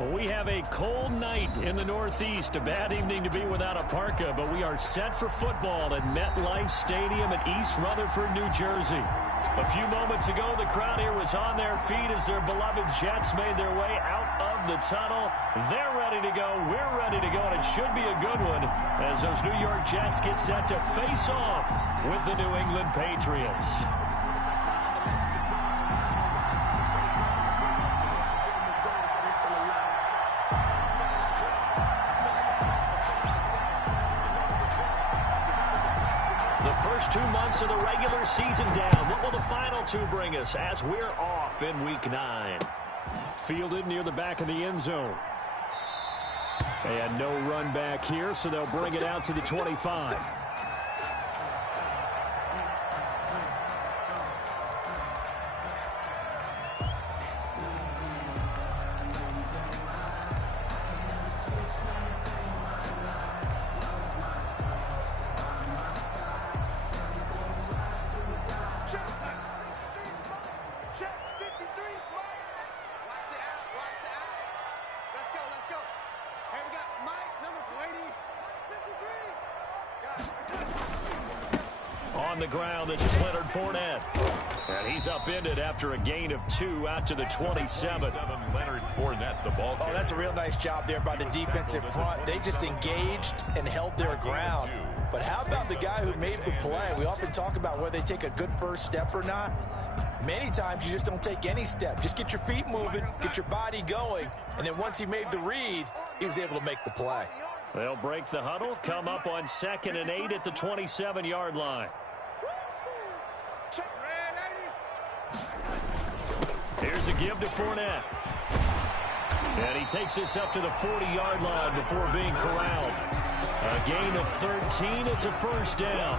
Well, we have a cold night in the Northeast. A bad evening to be without a parka, but we are set for football at MetLife Stadium in East Rutherford, New Jersey. A few moments ago, the crowd here was on their feet as their beloved Jets made their way out of the tunnel. They're ready to go. We're ready to go, and it should be a good one as those New York Jets get set to face off with the New England Patriots. First 2 months of the regular season down. What will the final two bring us as we're off in Week 9? Fielded near the back of the end zone. And no run back here, so they'll bring it out to the 25. On the ground, this is Leonard Fournette. And he's upended after a gain of 2 out to the 27. Leonard Fournette, the ball carrier. Oh, that's a real nice job there by the defensive front. They just engaged and held their ground. But how about the guy who made the play? We often talk about whether they take a good first step or not. Many times you just don't take any step. Just get your feet moving, get your body going, and then once he made the read, he was able to make the play. They'll break the huddle, come up on 2nd and 8 at the 27-yard line. Here's a give to Fournette. And he takes this up to the 40-yard line before being corralled. A gain of 13. It's a first down.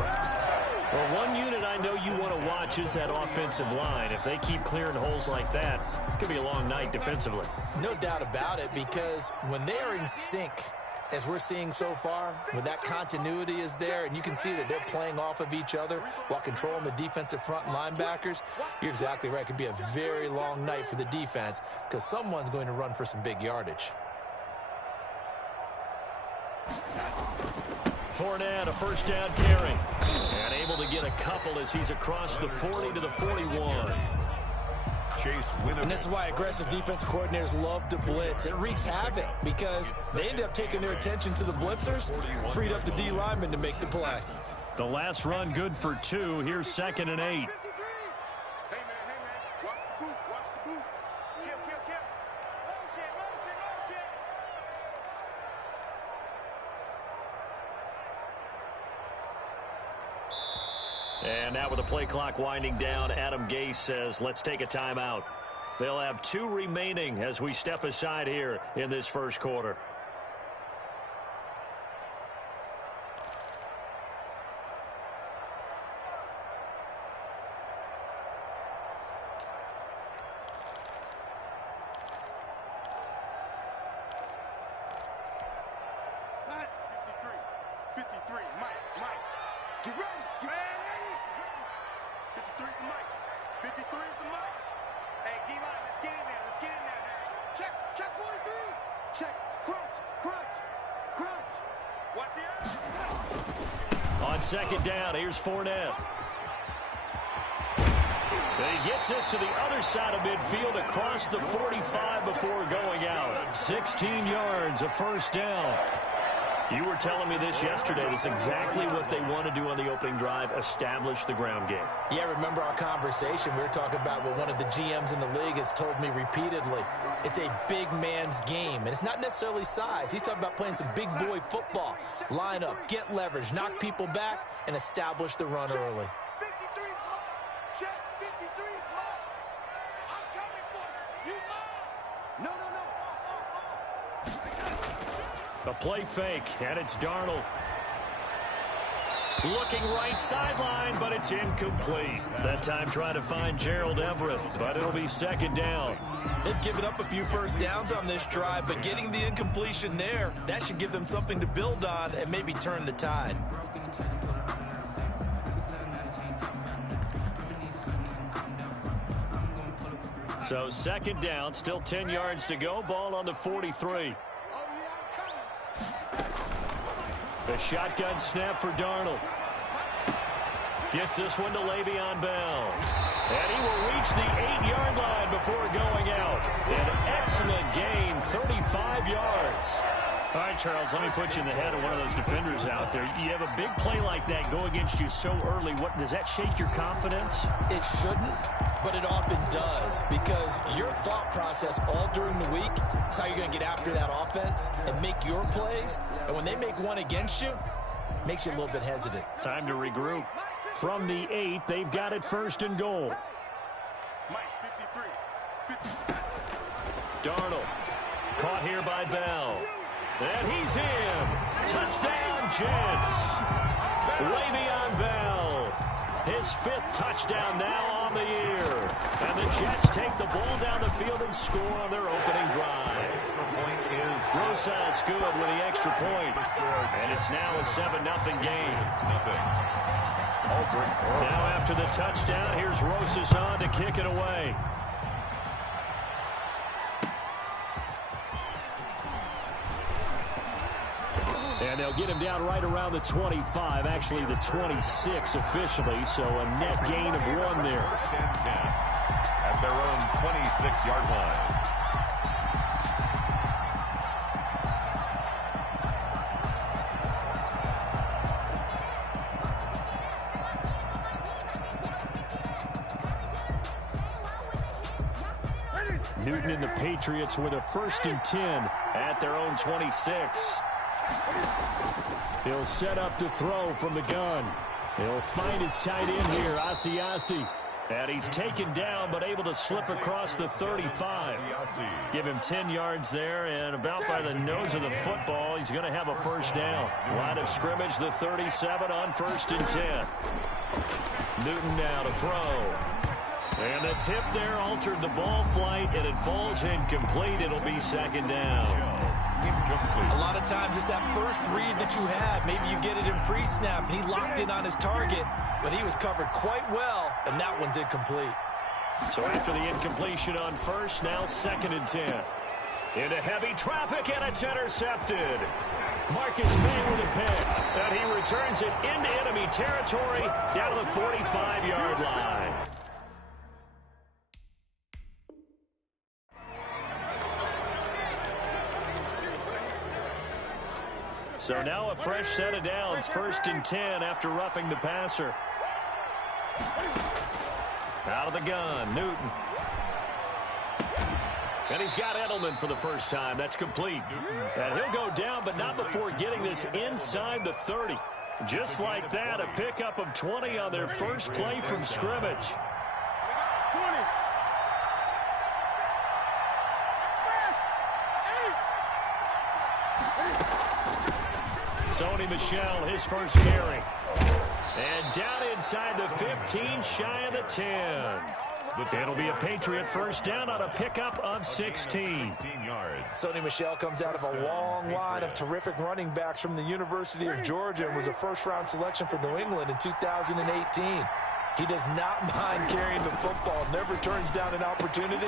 Well, one unit I know you want to watch is that offensive line. If they keep clearing holes like that, it could be a long night defensively. No doubt about it, because when they are in sync, as we're seeing so far, when that continuity is there, and you can see that they're playing off of each other while controlling the defensive front linebackers, you're exactly right. It could be a very long night for the defense because someone's going to run for some big yardage. Fournette, a first down carry. And able to get a couple as he's across the 40 to the 41. And this is why aggressive defensive coordinators love to blitz. It wreaks havoc because they end up taking their attention to the blitzers, freed up the D lineman to make the play. The last run good for 2. Here's 2nd and 8. And now with the play clock winding down, Adam Gase says, let's take a timeout. They'll have 2 remaining as we step aside here in this first quarter. On 2nd down, here's Fournette. He gets this to the other side of midfield across the 45 before going out. 16 yards, a first down. You were telling me this yesterday. This is exactly what they want to do on the opening drive, establish the ground game. Yeah, remember our conversation. We were talking about what one of the GMs in the league has told me repeatedly. It's a big man's game, and it's not necessarily size. He's talking about playing some big boy football. Line up, get leverage, knock people back, and establish the run early. A play fake, and it's Darnold. Looking right sideline, but it's incomplete. That time trying to find Gerald Everett, but it'll be 2nd down. They've given up a few first downs on this drive, but getting the incompletion there, that should give them something to build on and maybe turn the tide. So second down, still 10 yards to go. Ball on the 43. The shotgun snap for Darnold. Gets this one to Le'Veon Bell. And he will reach the 8-yard line before going out. An excellent gain, 35 yards. All right, Charles, let me put you in the head of one of those defenders out there. You have a big play like that go against you so early. What does that shake your confidence? It shouldn't, but it often does, because your thought process all during the week is how you're going to get after that offense and make your plays. And when they make one against you, it makes you a little bit hesitant. Time to regroup. From the 8, they've got it first and goal. Darnold caught here by Bell. And he's in. Touchdown, Jets. Le'Veon Bell. His 5th touchdown now on the year. And the Jets take the ball down the field and score on their opening drive. Rosas good with the extra point. And it's now a 7-0 game. Now after the touchdown, here's Rosas on to kick it away. And they'll get him down right around the 25, actually the 26 officially, so a net gain of 1 there. At their own 26-yard line. Newton and the Patriots with a 1st and 10 at their own 26. He'll set up to throw from the gun. He'll find his tight end here, Asiasi. And he's taken down, but able to slip across the 35. Give him 10 yards there, and about by the nose of the football, he's going to have a first down. Line of scrimmage, the 37 on 1st and 10. Newton now to throw. And the tip there altered the ball flight, and it falls incomplete. It'll be 2nd down. A lot of times it's that first read that you have. Maybe you get it in pre-snap, and he locked in on his target, but he was covered quite well, and that one's incomplete. So after the incompletion on 1st, now 2nd and 10. Into heavy traffic, and it's intercepted. Marcus May with a pick, and he returns it into enemy territory down to the 45-yard line. So now a fresh set of downs, 1st and 10 after roughing the passer. Out of the gun, Newton. And he's got Edelman for the first time. That's complete. And he'll go down, but not before getting this inside the 30. Just like that, a pickup of 20 on their first play from scrimmage. Sony Michel, his first carry. And down inside the 15, shy of the 10. It'll be a Patriot first down on a pickup of 16. Sony Michel comes out of a long line of terrific running backs from the University of Georgia and was a first-round selection for New England in 2018. He does not mind carrying the football, never turns down an opportunity.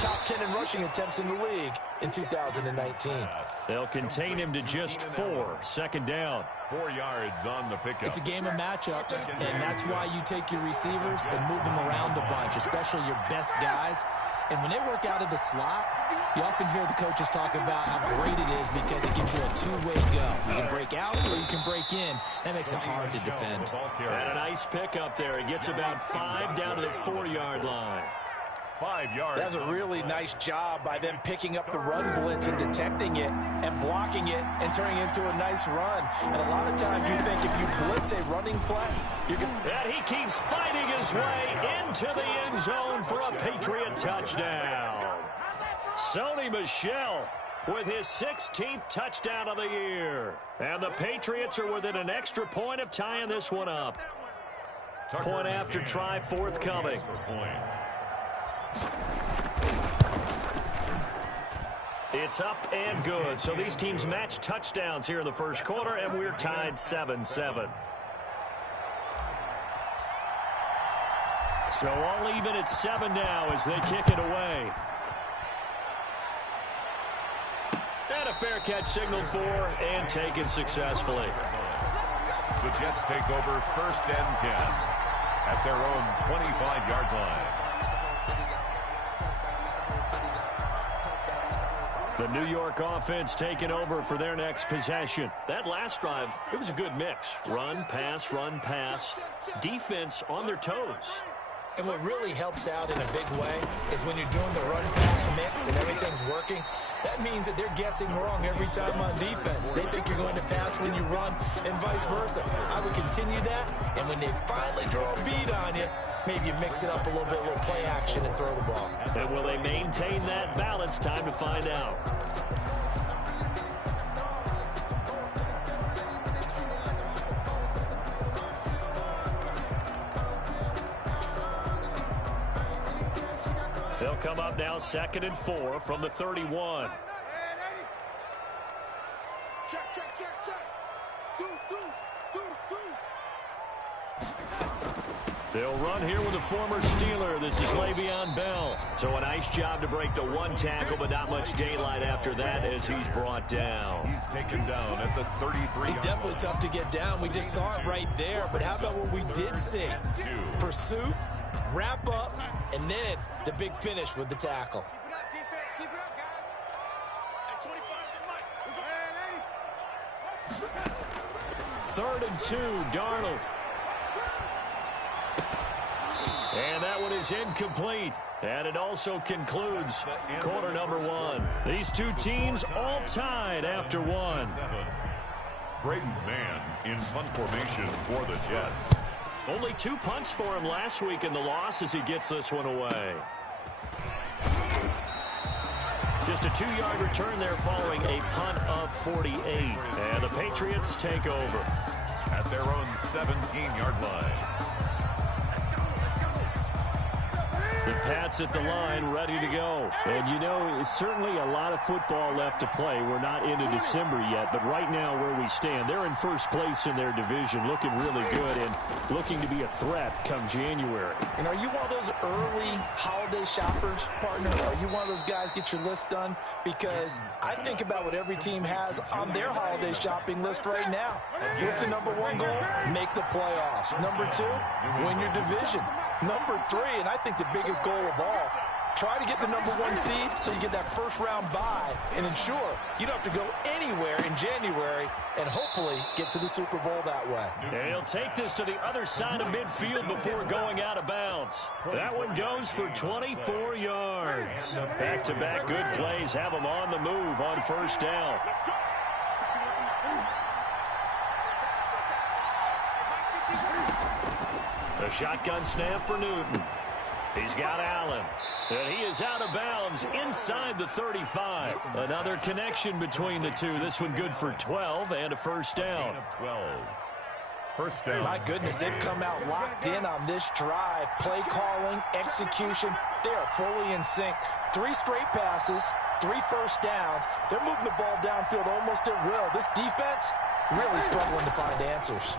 Top 10 in rushing attempts in the league in 2019. They'll contain him to just 4. 2nd down. 4 yards on the pickup. It's a game of matchups, and that's why you take your receivers and move them around a bunch, especially your best guys. And when they work out of the slot, you often hear the coaches talk about how great it is because it gives you a two-way go. You can break out or you can break in. That makes it hard to defend. And a nice pickup there. He gets about 5 down to the 4-yard line. 5 yards. That's a really nice job by them picking up the run blitz and detecting it and blocking it and turning it into a nice run. And a lot of times you think if you blitz a running play, you can... And he keeps fighting his way into the end zone for a Patriot touchdown. Sony Michel with his 16th touchdown of the year. And the Patriots are within an extra point of tying this one up. Point after try forthcoming. It's up and good. So these teams match touchdowns here in the first quarter, and we're tied 7-7. So all even at 7 now as they kick it away. And a fair catch signaled for and taken successfully. The Jets take over 1st and 10 at their own 25-yard line. The New York offense taking over for their next possession. That last drive, it was a good mix. Run, pass, defense on their toes. And what really helps out in a big way is when you're doing the run-pass mix and everything's working, that means that they're guessing wrong every time on defense. They think you're going to pass when you run and vice versa. I would continue that, and when they finally draw a beat on you, maybe you mix it up a little bit, a little play action, and throw the ball. And will they maintain that balance? Time to find out. They'll come up now 2nd and 4 from the 31. They'll run here with a former Steeler. This is Le'Veon Bell. So a nice job to break the one tackle, but not much daylight after that as he's brought down. He's taken down at the 33. He's definitely tough to get down. We just saw it right there. But how about what we did see? Pursuit, wrap up, and then the big finish with the tackle. Keep it up, guys. 3rd and 2, Darnold. And that one is incomplete. And it also concludes quarter number 1. These two teams all tied after 1. Braden Mann in punt formation for the Jets. Only 2 punts for him last week in the loss as he gets this one away. Just a 2-yard return there following a punt of 48. And the Patriots take over at their own 17-yard line. The Pats at the line, ready to go. And, you know, it's certainly a lot of football left to play. We're not into December yet, but right now where we stand, they're in first place in their division, looking really good and looking to be a threat come January. And are you one of those early holiday shoppers, partner? Are you one of those guys get your list done? Because I think about what every team has on their holiday shopping list right now. What's the number 1 goal? Make the playoffs. Number 2, win your division. Number 3, and I think the biggest goal of all, try to get the number 1 seed so you get that first-round bye and ensure you don't have to go anywhere in January and hopefully get to the Super Bowl that way. And he'll take this to the other side of midfield before going out of bounds. That one goes for 24 yards. Back-to-back good plays have him on the move on first down. A shotgun snap for Newton. He's got Allen. And he is out of bounds inside the 35. Another connection between the two. This one good for 12 and a first down. 12. First down. My goodness, they've come out locked in on this drive. Play calling, execution, they are fully in sync. 3 straight passes, 3 first downs. They're moving the ball downfield almost at will. This defense really struggling to find answers.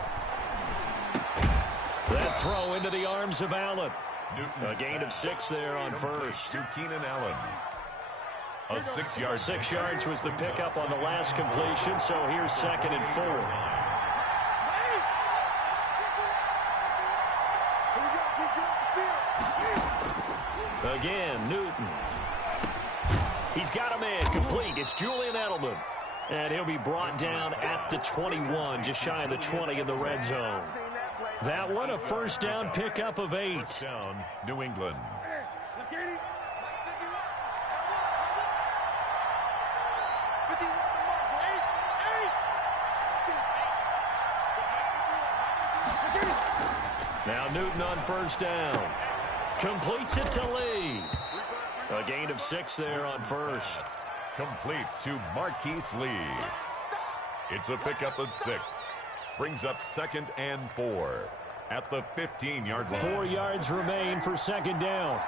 That throw into the arms of Allen. A gain of 6 there on first. To Keenan Allen. A 6-yard. 6 yards was the pickup on the last completion, so here's 2nd and 4. Again, Newton. He's got a man complete. It's Julian Edelman. And he'll be brought down at the 21, just shy of the 20 in the red zone. That one, a first down pickup of 8. First down, New England. Now Newton on first down. Completes it to Lee. A gain of 6 there on first. Complete to Marquise Lee. It's a pickup of 6. Brings up 2nd and 4 at the 15-yard line. 4 yards remain for 2nd down.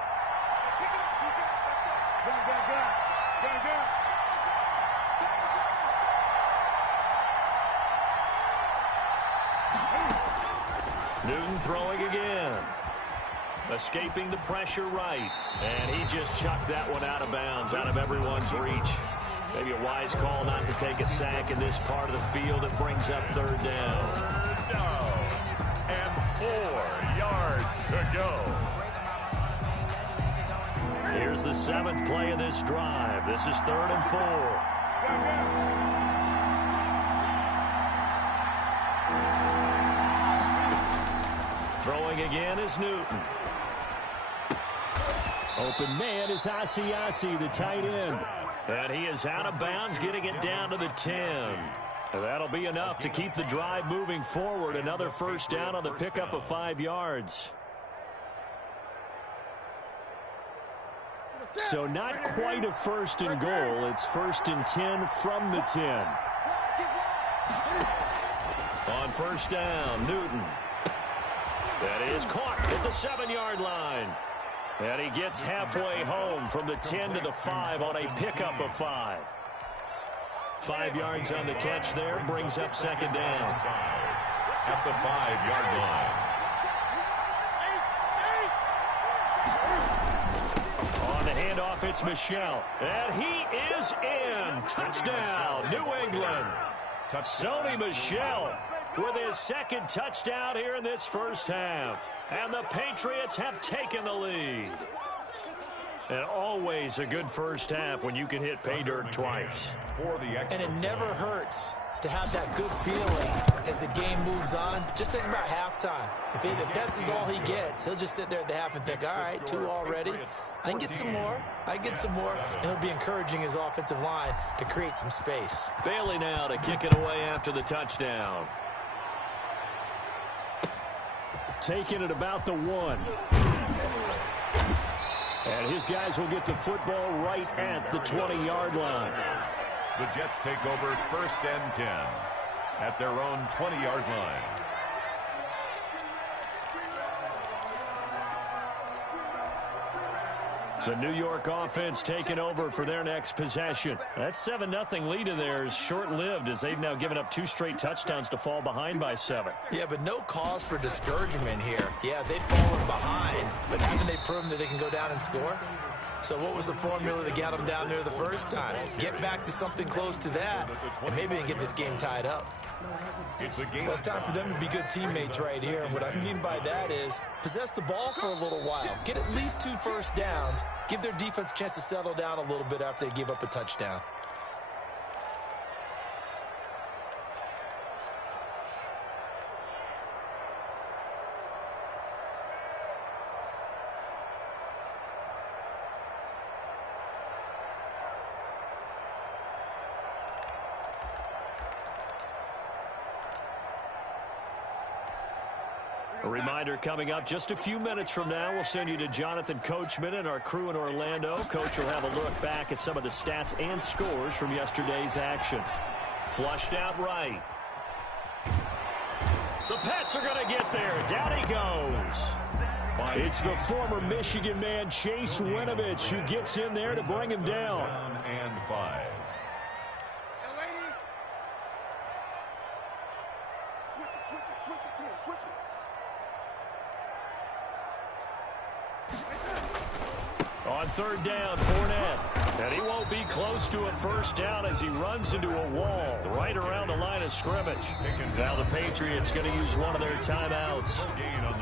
Newton throwing again. Escaping the pressure right. And he just chucked that one out of bounds, out of everyone's reach. Maybe a wise call not to take a sack in this part of the field. It brings up third down. Third down. And 4 yards to go. Here's the 7th play of this drive. This is 3rd and 4. Throwing again is Newton. Open man is Asiasi, the tight end. And he is out of bounds, getting it down to the 10. And that'll be enough to keep the drive moving forward. Another first down on the pickup of 5 yards. So not quite a 1st and goal. It's 1st and 10 from the 10. On first down, Newton. That is caught at the 7-yard line. And he gets halfway home from the 10 to the 5 on a pickup of 5. 5 yards on the catch there, brings up 2nd down. At the 5-yard line. On the handoff, it's Michel. And he is in. Touchdown, New England. Sony Michel with his 2nd touchdown here in this first half. And the Patriots have taken the lead. And always a good first half when you can hit pay dirt twice. And it never hurts to have that good feeling as the game moves on. Just think about halftime. If that's all he gets, he'll just sit there at the half and think, all right, 2 already. I can get some more. I get some more. And he'll be encouraging his offensive line to create some space. Bailey now to kick it away after the touchdown. Taking it about the 1. And his guys will get the football right at the 20-yard line. The Jets take over 1st and 10 at their own 20-yard line. The New York offense taking over for their next possession. That 7-0 lead of theirs short-lived as they've now given up 2 straight touchdowns to fall behind by 7. Yeah, but no cause for discouragement here. Yeah, they've fallen behind, but haven't they proven that they can go down and score? So what was the formula that got them down there the first time? Get back to something close to that, and maybe they can get this game tied up. Well, it's time for them to be good teammates right here. And what I mean by that is possess the ball for a little while. Get at least 2 first downs. Give their defense a chance to settle down a little bit after they give up a touchdown. A reminder coming up just a few minutes from now, we'll send you to Jonathan Coachman and our crew in Orlando. Coach will have a look back at some of the stats and scores from yesterday's action. Flushed out right. The Pats are going to get there. Down he goes. It's the former Michigan man, Chase Winovich, who gets in there to bring him down. And 5. Switch it. On third down, Fournette. And he won't be close to a first down as he runs into a wall right around the line of scrimmage. Now the Patriots going to use one of their timeouts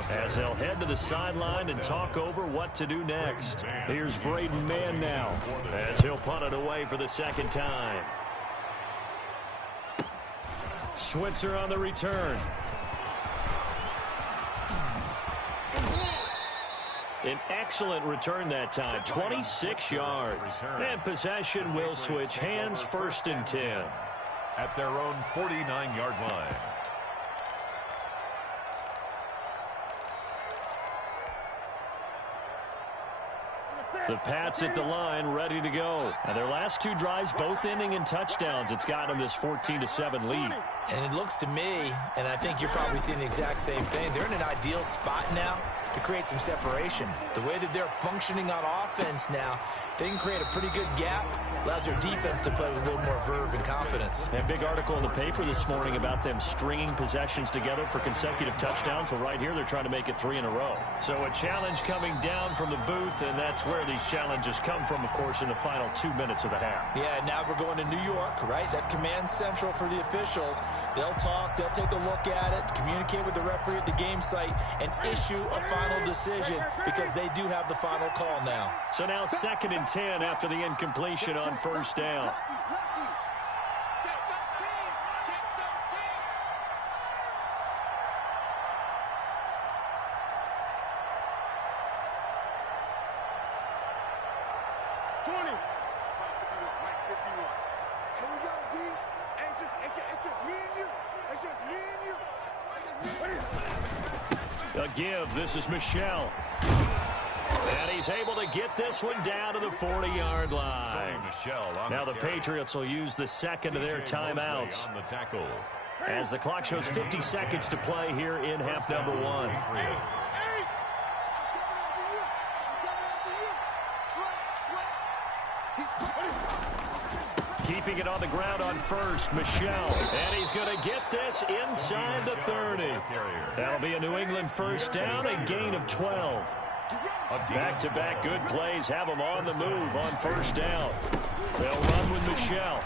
as they'll head to the sideline and talk over what to do next. Here's Braden Mann now as he'll punt it away for the 2nd time. Switzer on the return. An excellent return that time, 26 yards. And possession will switch hands, 1st and 10. At their own 49-yard line. The Pats at the line, ready to go. And their last 2 drives, both ending in touchdowns. It's got them this 14-7 lead. And it looks to me, and I think you're probably seeing the exact same thing, they're in an ideal spot now to create some separation. The way that they're functioning on offense now, they can create a pretty good gap, allows their defense to play with a little more verve and confidence. A big article in the paper this morning about them stringing possessions together for consecutive touchdowns. Well, right here, they're trying to make it 3 in a row. So a challenge coming down from the booth, and that's where these challenges come from, of course, in the final 2 minutes of the half. Yeah, now we're going to New York, right? That's command central for the officials. They'll talk, they'll take a look at it, communicate with the referee at the game site, and issue a final decision because they do have the final call now. So now 2nd and 10 after the incompletion on first down. A give. This is Michelle. And he's able to get this one down to the 40-yard line. Now the Patriots will use the second of their timeouts as the clock shows 50 seconds to play here in half number 1. Keeping it on the ground on first, Michelle. And he's going to get this inside the 30. That'll be a New England first down, a gain of 12. Back-to-back good plays have them on the move on first down. They'll run with Michelle.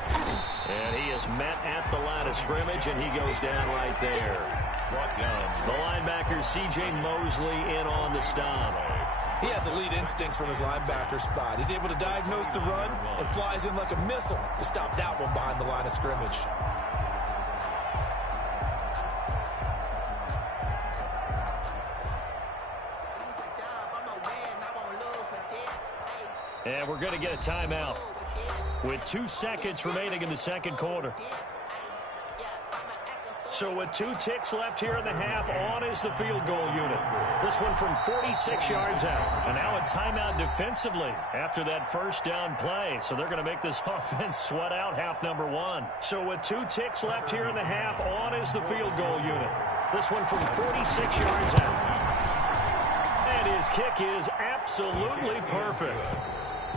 And he is met at the line of scrimmage, and he goes down right there. The linebacker, C.J. Mosley, in on the stop. He has elite instincts from his linebacker spot. He's able to diagnose the run and flies in like a missile to stop that one behind the line of scrimmage. And we're going to get a timeout with 2 seconds remaining in the second quarter. So with 2 ticks left here in the half, on is the field goal unit. This one from 46 yards out. And now a timeout defensively after that first down play. So they're going to make this offense sweat out half number 1. So with 2 ticks left here in the half, on is the field goal unit. This one from 46 yards out. And his kick is absolutely perfect.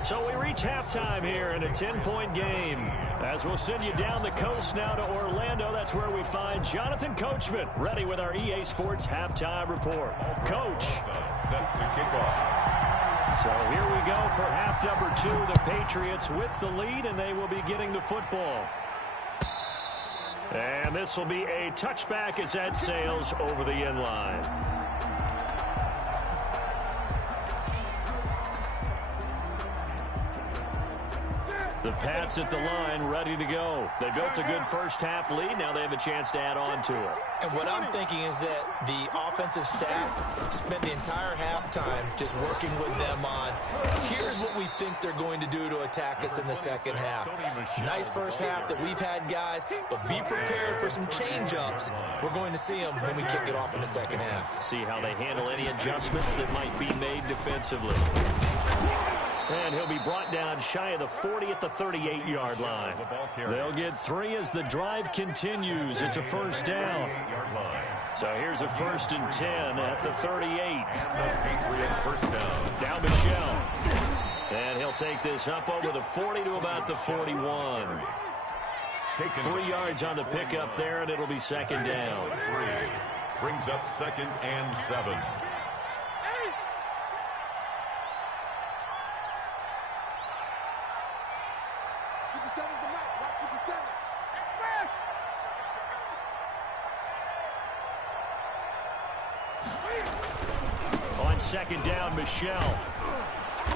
So we reach halftime here in a 10-point game. As we'll send you down the coast now to Orlando, that's where we find Jonathan Coachman, ready with our EA Sports halftime report. Coach. Set to kick off. So here we go for half number 2. The Patriots with the lead, and they will be getting the football. And this will be a touchback as that sails over the end line. The Pats at the line, ready to go. They built a good first-half lead. Now they have a chance to add on to it. And what I'm thinking is that the offensive staff spent the entire halftime just working with them on, here's what we think they're going to do to attack us in the second half. Nice first half that we've had, guys, but be prepared for some change-ups. We're going to see them when we kick it off in the second half. See how they handle any adjustments that might be made defensively. And he'll be brought down shy of the 40 at the 38-yard line. They'll get 3 as the drive continues. It's a first down. So here's a 1st and 10 at the 38. First down. Now Michelle. And he'll take this up over the 40 to about the 41. 3 yards on the pickup there, and it'll be second down. Brings up 2nd and 7. On second down, Michelle.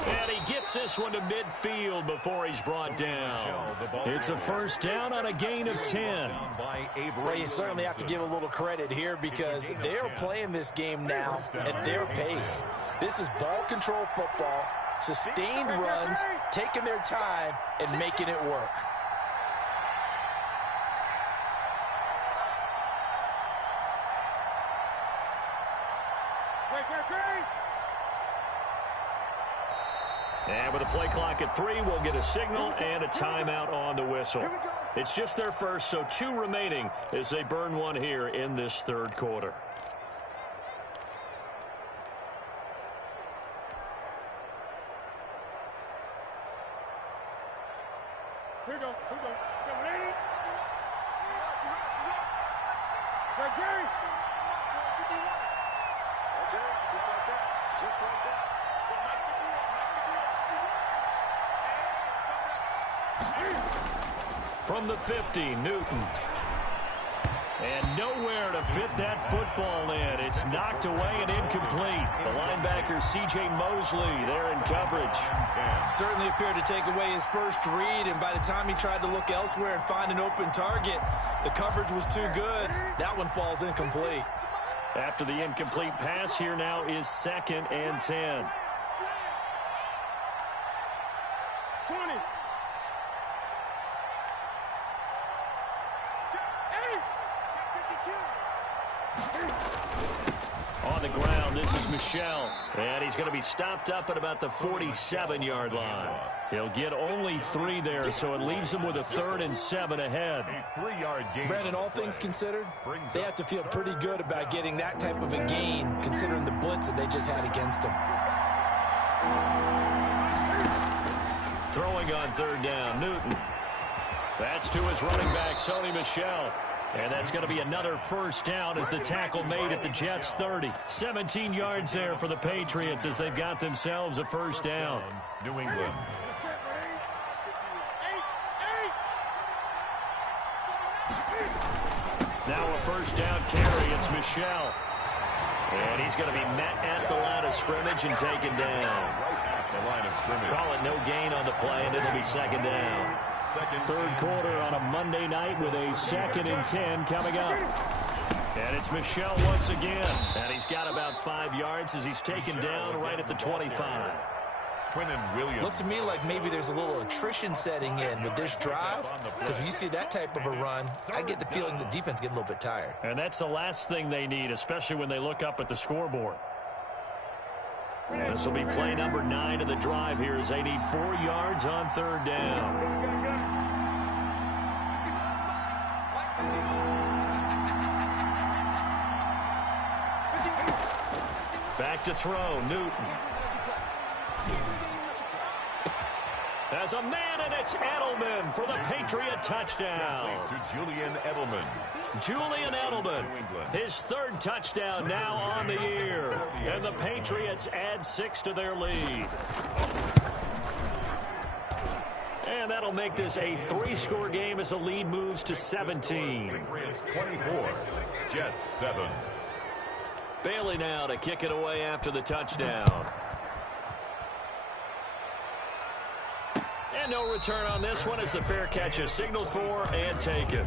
And he gets this one to midfield before he's brought down. It's a first down on a gain of 10. Well, you certainly have to give a little credit here because they're playing this game now at their pace. This is ball control football, sustained runs, taking their time, and making it work. And with a play clock at 3, we'll get a signal and a timeout on the whistle. It's just their first, so 2 remaining as they burn one here in this third quarter. Here we go. Okay, just like that. Just like that. From the 50, Newton. And nowhere to fit that football in. It's knocked away and incomplete. The linebacker, C.J. Mosley, there in coverage. Certainly appeared to take away his first read, and by the time he tried to look elsewhere and find an open target, the coverage was too good. That one falls incomplete. After the incomplete pass, here now is 2nd and 10. 20. On the ground, this is Michel. And he's going to be stopped up at about the 47-yard line. He'll get only 3 there, so it leaves him with a 3rd and 7 ahead. A 3-yard gain. Brandon, all things considered, they have to feel pretty good about getting that type of a gain, considering the blitz that they just had against them. Throwing on 3rd down, Newton. That's to his running back, Sony Michel. And that's going to be another first down as the tackle made at the Jets' 30. 17 yards there for the Patriots as they've got themselves a first down. New England. Now a first down carry. It's Michel. And he's going to be met at the line of scrimmage and taken down. The line of scrimmage. Call it no gain on the play, and it'll be 2nd down. Third quarter on a Monday night with a 2nd and 10 coming up. And it's Michel once again. And he's got about 5 yards as he's taken down right at the 25. Quinnen Williams. Looks to me like maybe there's a little attrition setting in with this drive, because when you see that type of a run, I get the feeling the defense getting a little bit tired. And that's the last thing they need, especially when they look up at the scoreboard. This will be play number 9 of the drive here as they need 4 yards on 3rd down. Back to throw, Newton. As a man, and it's Edelman for the Patriot touchdown. To Julian Edelman. Julian Edelman, his 3rd touchdown now on the year. And the Patriots add 6 to their lead. And that'll make this a 3-score game as the lead moves to 17. Patriots 24, Jets 7. Bailey now to kick it away after the touchdown. And no return on this one as the fair catch is signaled for and taken.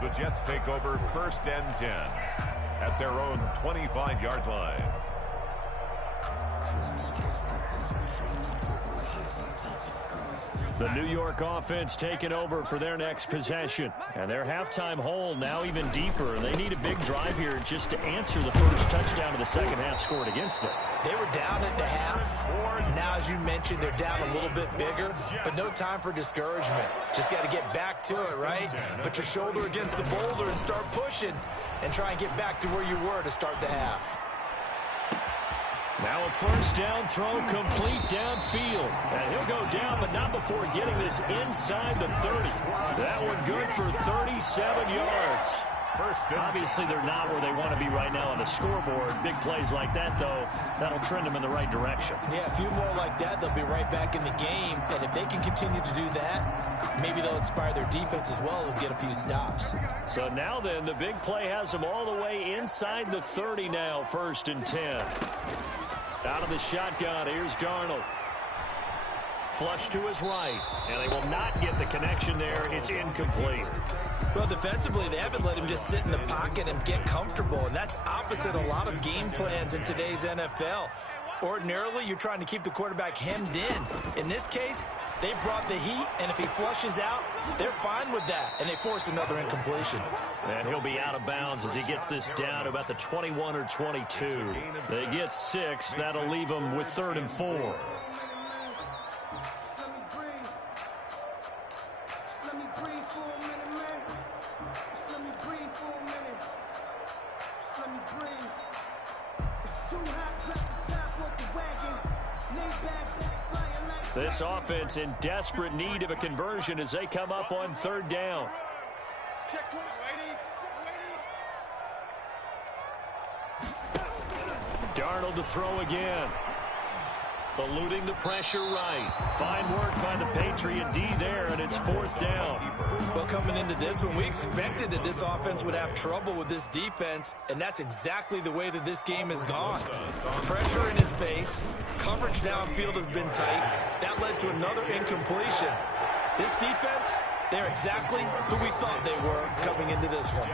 The Jets take over 1st and 10 at their own 25-yard line. The New York offense taking over for their next possession. And their halftime hole now even deeper. And they need a big drive here just to answer the first touchdown of the second half scored against them. They were down at the half. Now, as you mentioned, they're down a little bit bigger, but no time for discouragement. Just got to get back to it, right? Put your shoulder against the boulder and start pushing and try and get back to where you were to start the half. Now a first down throw complete downfield. And he'll go down, but not before getting this inside the 30. That one good for 37 yards. Obviously, they're not where they want to be right now on the scoreboard. Big plays like that, though, that'll trend them in the right direction. Yeah, a few more like that, they'll be right back in the game. And if they can continue to do that, maybe they'll inspire their defense as well and get a few stops. So now then, the big play has them all the way inside the 30 now, 1st and 10. Out of the shotgun, here's Darnold. Flush to his right, and they will not get the connection there. It's incomplete. Well, defensively, they haven't let him just sit in the pocket and get comfortable, and that's opposite a lot of game plans in today's NFL. Ordinarily, you're trying to keep the quarterback hemmed in. In this case, they brought the heat, and if he flushes out, they're fine with that, and they force another incompletion. And he'll be out of bounds as he gets this down to about the 21 or 22. They get 6. That'll leave them with 3rd and 4. This offense in desperate need of a conversion as they come up on third down. Check 20. Darnold to throw again. Eluding the pressure right. Fine work by the Patriot D there, and it's fourth down. Well, coming into this one, we expected that this offense would have trouble with this defense, and that's exactly the way that this game has gone. Pressure in his face. Coverage downfield has been tight. That led to another incompletion. This defense, they're exactly who we thought they were coming into this one.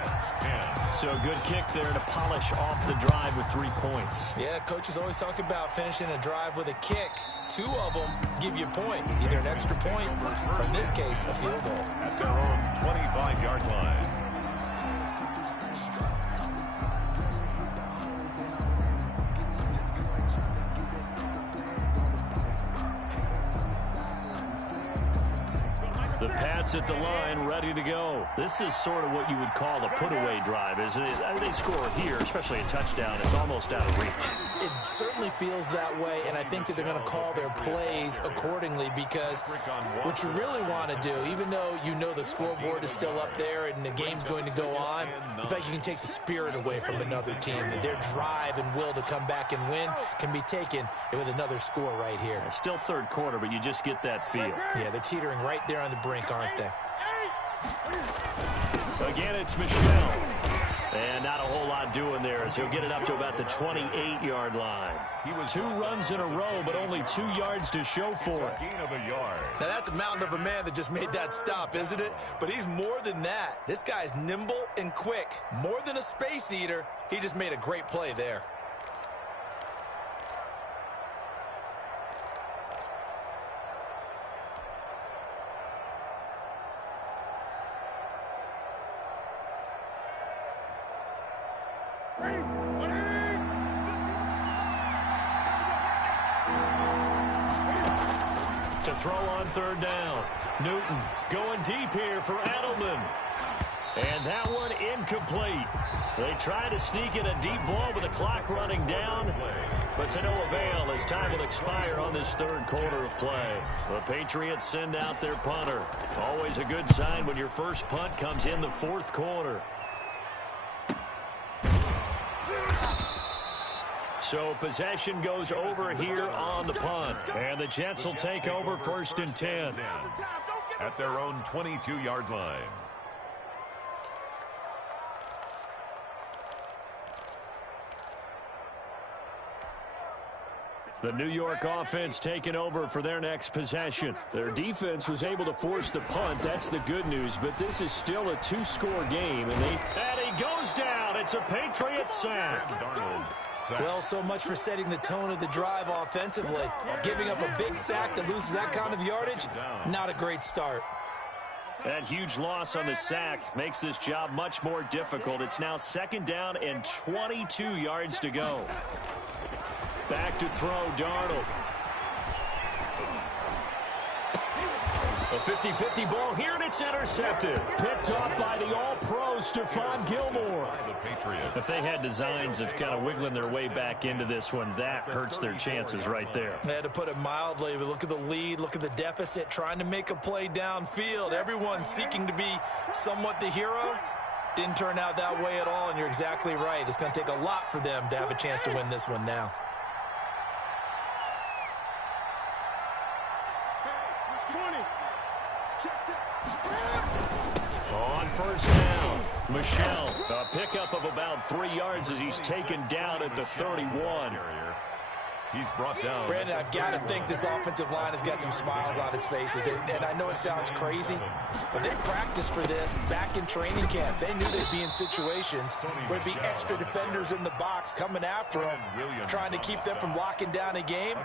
So a good kick there to polish off the drive with 3 points. Yeah, coaches always talk about finishing a drive with a kick. 2 of them give you points, either an extra point or, in this case, a field goal. At their own 25-yard line. The Pats at the line, ready to go. This is sort of what you would call a put-away drive, isn't it? They score here, especially a touchdown. It's almost out of reach. It certainly feels that way, and I think that they're going to call their plays accordingly because what you really want to do, even though you know the scoreboard is still up there and the game's going to go on, the fact you can take the spirit away from another team, that their drive and will to come back and win can be taken with another score right here. It's still third quarter, but you just get that feel. Yeah, they're teetering right there on the brink, aren't they? Again, it's Michel. And not a whole lot doing there as he'll get it up to about the 28-yard line. He was 2 runs in a row, but only 2 yards to show for it. Gain of a yard. Now, that's a mountain of a man that just made that stop, isn't it? But he's more than that. This guy's nimble and quick. More than a space eater, he just made a great play there. To throw on third down. Newton going deep here for Edelman. And that one incomplete. They try to sneak in a deep ball with the clock running down, but to no avail as time will expire on this third quarter of play. The Patriots send out their punter. Always a good sign when your first punt comes in the fourth quarter. So possession goes over here on the punt. And the Jets will take over first and 10. At their own 22-yard line. The New York offense taking over for their next possession. Their defense was able to force the punt. That's the good news. But this is still a 2-score game. And he goes down. It's a Patriots sack. Well, so much for setting the tone of the drive offensively. Giving up a big sack that loses that kind of yardage, not a great start. That huge loss on the sack makes this job much more difficult. It's now second down and 22 yards to go. Back to throw, Darnold. A 50-50 ball here, and it's intercepted. Picked off by the all-pro Stephon Gilmore. If they had designs of kind of wiggling their way back into this one, that hurts their chances right there. They had to put it mildly, but look at the lead, look at the deficit, trying to make a play downfield. Everyone seeking to be somewhat the hero. Didn't turn out that way at all, and you're exactly right. It's going to take a lot for them to have a chance to win this one now. On first down, Michel, a pickup of about 3 yards as he's taken down at the 31. He's brought down. Brandon, I've got to think this offensive line has got some smiles on its faces. And I know it sounds crazy, but they practiced for this back in training camp. They knew they'd be in situations where there'd be extra defenders in the box coming after them, trying to keep them from locking down a game.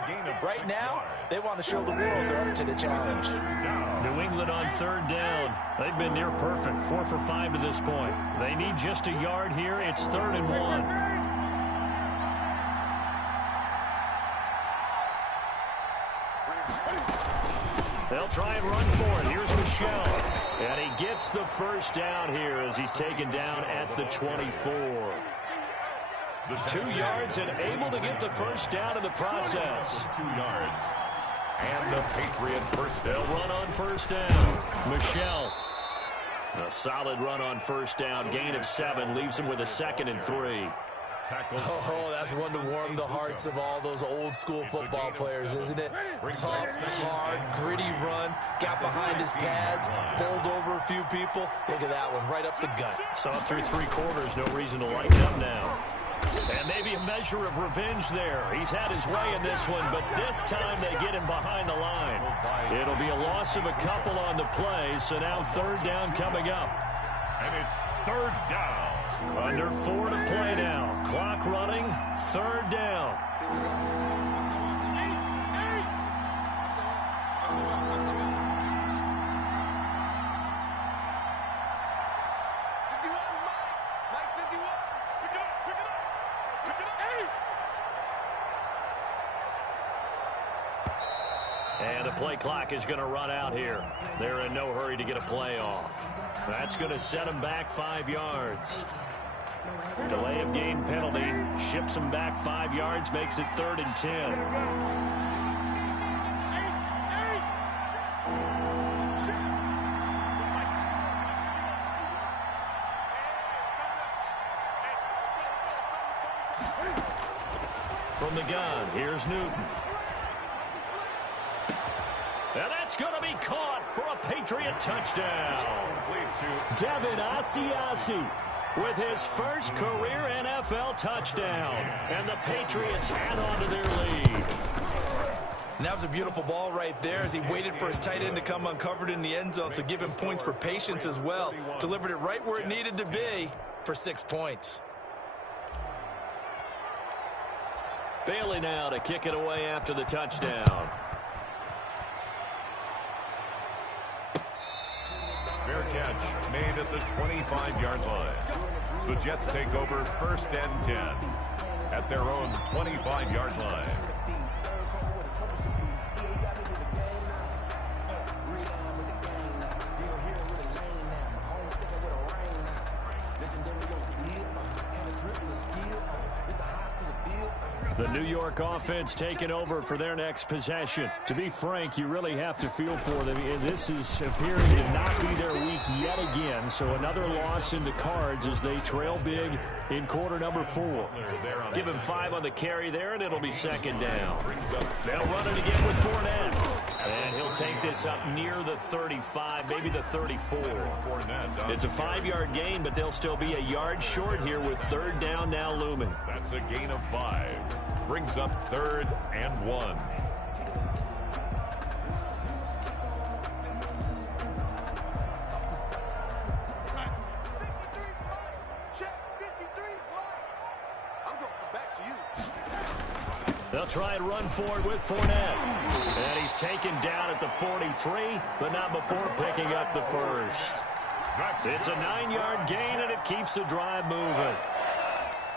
Right now, they want to show the world they're up to the challenge. New England on third down. They've been near perfect, 4 for 5 to this point. They need just a yard here. It's 3rd and 1. They'll try and run for it. Here's Michel. And he gets the first down here as he's taken down at the 24. 2 yards and able to get the first down in the process. 2 yards. And the Patriot first down. They'll run on first down. Michelle. A solid run on first down. Gain of 7 leaves him with a 2nd and 3. Oh, that's one to warm the hearts of all those old-school football players, isn't it? Tough, hard, gritty run. Got behind his pads, bowled over a few people. Look at that one, right up the gut. So up through 3 quarters, no reason to lighten up now. And maybe a measure of revenge there. He's had his way in this one, but this time they get him behind the line. It'll be a loss of a couple on the play, so now 3rd down coming up. And it's 3rd down. Under 4 to play now. Clock running, 3rd down. And the play clock is going to run out here. They're in no hurry to get a play off. That's going to set them back 5 yards. Delay of game penalty ships them back 5 yards, makes it 3rd and 10. From the gun, here's Newton. And that's going to be caught for a Patriot touchdown. Devin Asiasi with his first career NFL touchdown. And the Patriots add on to their lead. And that was a beautiful ball right there as he waited for his tight end to come uncovered in the end zone, so give him points for patience as well. Delivered it right where it needed to be for 6 points. Bailey now to kick it away after the touchdown. Fair catch made at the 25-yard line. The Jets take over 1st and 10 at their own 25-yard line. The New York offense taking over for their next possession. To be frank, you really have to feel for them. This is appearing to not be their week yet again. So another loss in the cards as they trail big in quarter number 4. Give him 5 on the carry there, and it'll be 2nd down. They'll run it again with Fournette. And he'll take this up near the 35, maybe the 34. It's a 5-yard gain, but they'll still be a yard short here with 3rd down now looming. That's a gain of 5. Brings up 3rd and 1. They'll try and run forward with Fournette. And he's taken down at the 43, but not before picking up the first. It's a 9-yard gain, and it keeps the drive moving.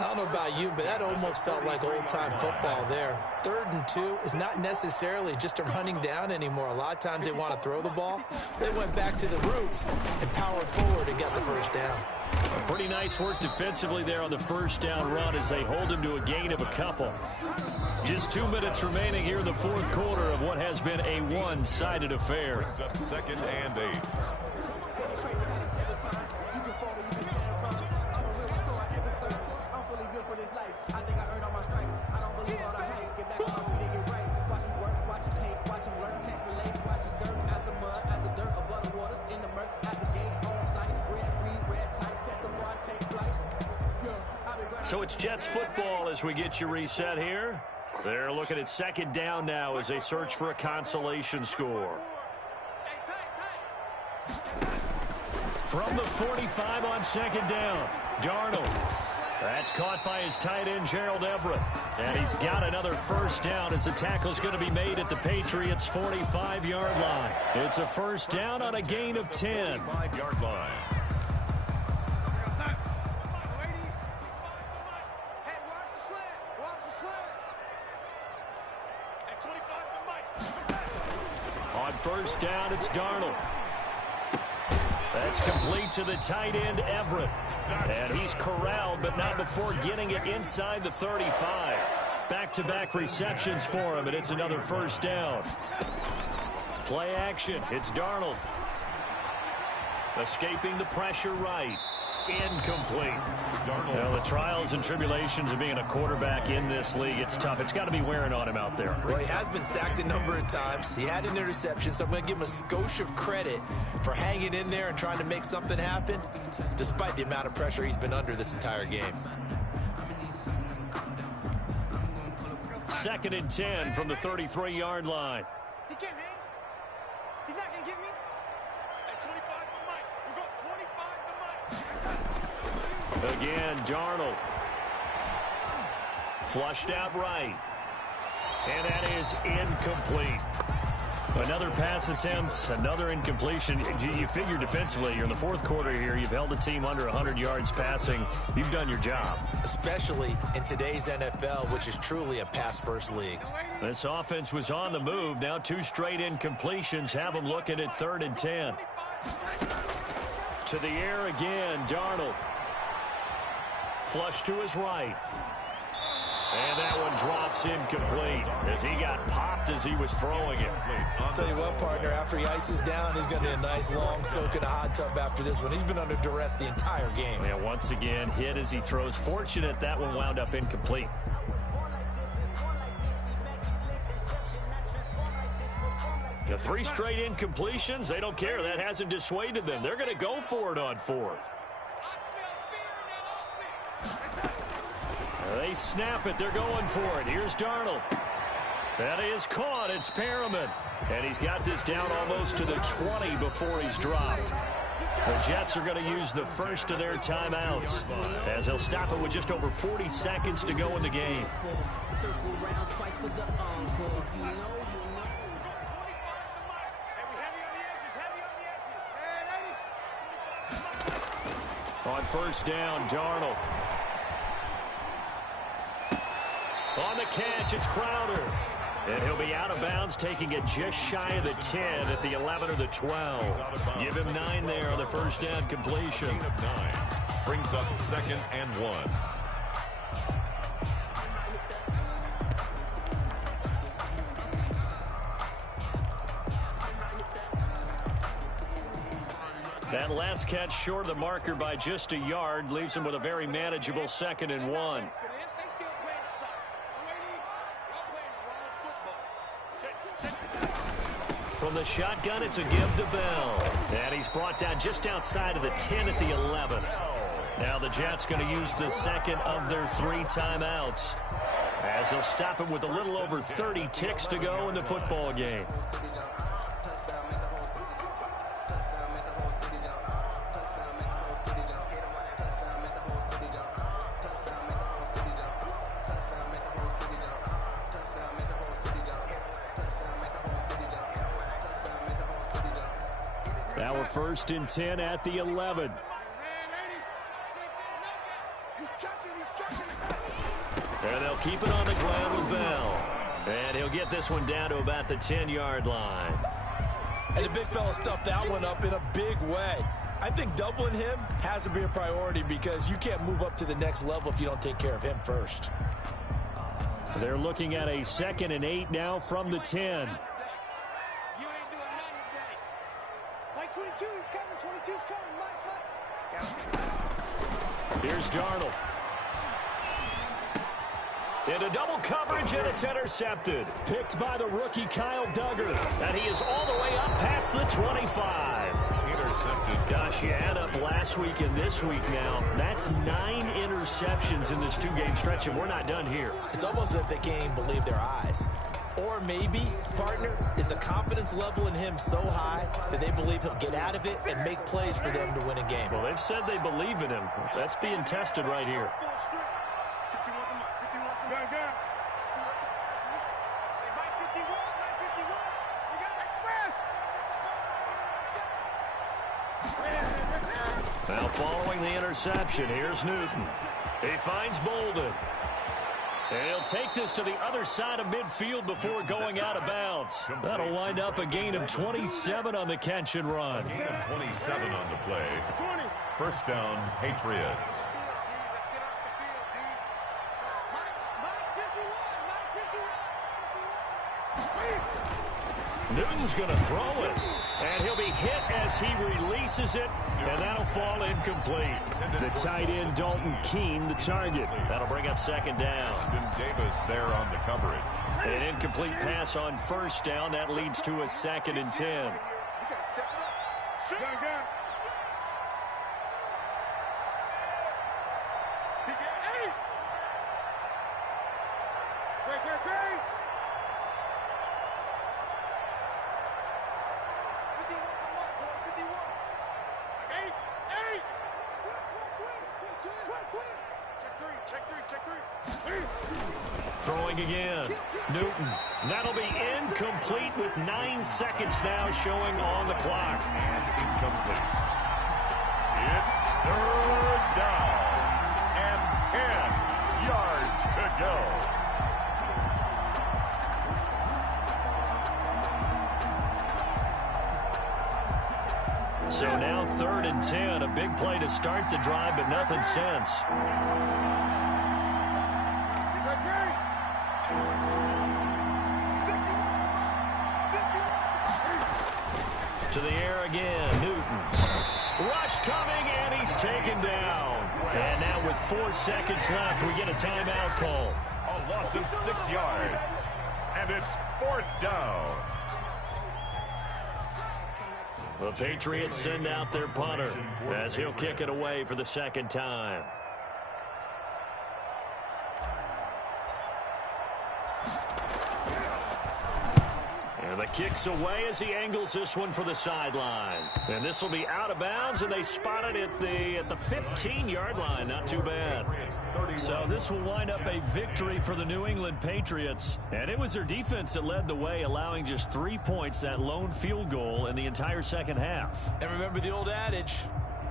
I don't know about you, but that almost felt like old-time football there. 3rd and 2 is not necessarily just a running down anymore. A lot of times they want to throw the ball. They went back to the roots and powered forward and got the first down. Pretty nice work defensively there on the first down run as they hold him to a gain of a couple. Just 2 minutes remaining here in the 4th quarter of what has been a one-sided affair. Brings up 2nd and 8. So it's Jets football as we get you reset here. They're looking at 2nd down now as they search for a consolation score. From the 45 on 2nd down, Darnold. That's caught by his tight end, Gerald Everett. And he's got another first down as the tackle's going to be made at the Patriots' 45-yard line. It's a first down on a gain of 10. 5-yard line. On first down, it's Darnold. That's complete to the tight end, Everett. And he's corralled, but not before getting it inside the 35. Back-to-back receptions for him, and it's another first down. Play action. It's Darnold. Escaping the pressure right. Incomplete. Well, the trials and tribulations of being a quarterback in this league, it's tough. It's got to be wearing on him out there. Well, he has been sacked a number of times. He had an interception, so I'm going to give him a skosh of credit for hanging in there and trying to make something happen, despite the amount of pressure he's been under this entire game. 2nd and 10 from the 33-yard line. He can't hang. He's not going to get me. At 25 for Mike. We're going 25 for Mike. Again, Darnold. Flushed out right. And that is incomplete. Another pass attempt, another incompletion. You figure defensively, you're in the fourth quarter here. You've held the team under 100 yards passing. You've done your job. Especially in today's NFL, which is truly a pass-first league. This offense was on the move. Now 2 straight incompletions have them looking at 3rd and 10. To the air again, Darnold. Flush to his right. And that one drops incomplete as he got popped as he was throwing it. I'll tell you what, partner, after he ices down, he's going to need a nice long soak in a hot tub after this one. He's been under duress the entire game. Yeah, once again, hit as he throws. Fortunate that one wound up incomplete. The 3 straight incompletions, they don't care. That hasn't dissuaded them. They're going to go for it on 4th. They snap it. They're going for it. Here's Darnold. That is caught. It's Perriman. And he's got this down almost to the 20 before he's dropped. The Jets are going to use the first of their timeouts as they'll stop it with just over 40 seconds to go in the game. On first down, Darnold. On the catch, it's Crowder. And he'll be out of bounds, taking it just shy of the 10 at the 11 or the 12. Give him 9 there on the first down completion. 9 brings up 2nd and 1. That last catch short of the marker by just a yard leaves him with a very manageable 2nd and 1. From the shotgun, it's a give to Bell. And he's brought down just outside of the 10 at the 11. Now the Jets going to use the second of their 3 timeouts as they'll stop him with a little over 30 ticks to go in the football game. Now we're 1st and 10 at the 11. And they'll keep it on the ground with Bell. And he'll get this one down to about the 10-yard line. And the big fella stuffed that one up in a big way. I think doubling him has to be a priority because you can't move up to the next level if you don't take care of him first. They're looking at a 2nd and 8 now from the 10. 22, he's coming, 22's coming, Mike. Here's Darnold. Into double coverage, and it's intercepted. Picked by the rookie Kyle Duggar. And he is all the way up past the 25. Intercepted. Gosh, you add up last week and this week now. That's 9 interceptions in this 2-game stretch, and we're not done here. It's almost as if they can't even believe their eyes. Or maybe, partner, is the confidence level in him so high that they believe he'll get out of it and make plays for them to win a game. Well, they've said they believe in him. That's being tested right here. Now following the interception, here's Newton. He finds Bolden. And he'll take this to the other side of midfield before going out of bounds. That'll wind up a gain of 27 on the catch and run. Gain of 27 on the play. 1st down, Patriots. Newton's going to throw it. And he'll be hit as he releases it, and that'll fall incomplete. The tight end, Dalton Keene, the target. That'll bring up second down. Davis there on the coverage. An incomplete pass on first down. That leads to a 2nd and 10. Throwing again. Newton. That'll be incomplete with 9 seconds now showing on the clock. And incomplete. It's 3rd down. And 10 yards to go. So now 3rd and 10. A big play to start the drive, but nothing since. To the air again, Newton. Rush coming, and he's taken down. And now with 4 seconds left, we get a timeout call. A loss of 6 yards. And it's 4th down. The Patriots send out their punter as he'll kick it away for the 2nd time. And the kick's away as he angles this one for the sideline. And this will be out of bounds, and they spot it at the 15-yard line. Not too bad. So this will wind up a victory for the New England Patriots. And it was their defense that led the way, allowing just 3 points, that lone field goal in the entire second half. And remember the old adage,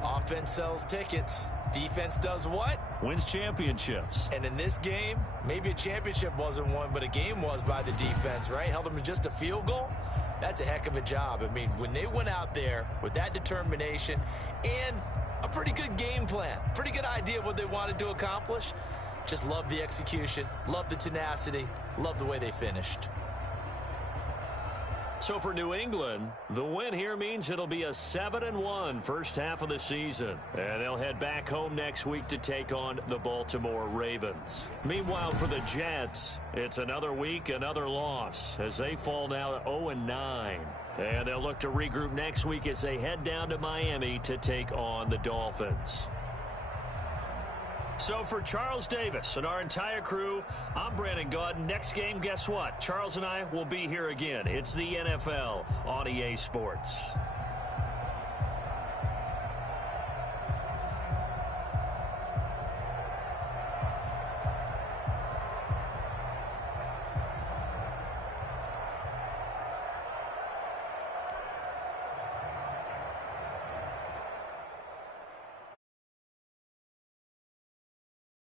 offense sells tickets. Defense does what? Wins championships. And in this game, maybe a championship wasn't won, but a game was by the defense, right? Held them to just a field goal. That's a heck of a job. I mean, when they went out there with that determination and a pretty good game plan, pretty good idea of what they wanted to accomplish, just love the execution, love the tenacity, love the way they finished. So for New England, the win here means it'll be a 7-1 first half of the season. And they'll head back home next week to take on the Baltimore Ravens. Meanwhile, for the Jets, it's another week, another loss, as they fall now to 0-9. And they'll look to regroup next week as they head down to Miami to take on the Dolphins. So for Charles Davis and our entire crew, I'm Brandon Gaudin. Next game, guess what? Charles and I will be here again. It's the NFL on EA Sports.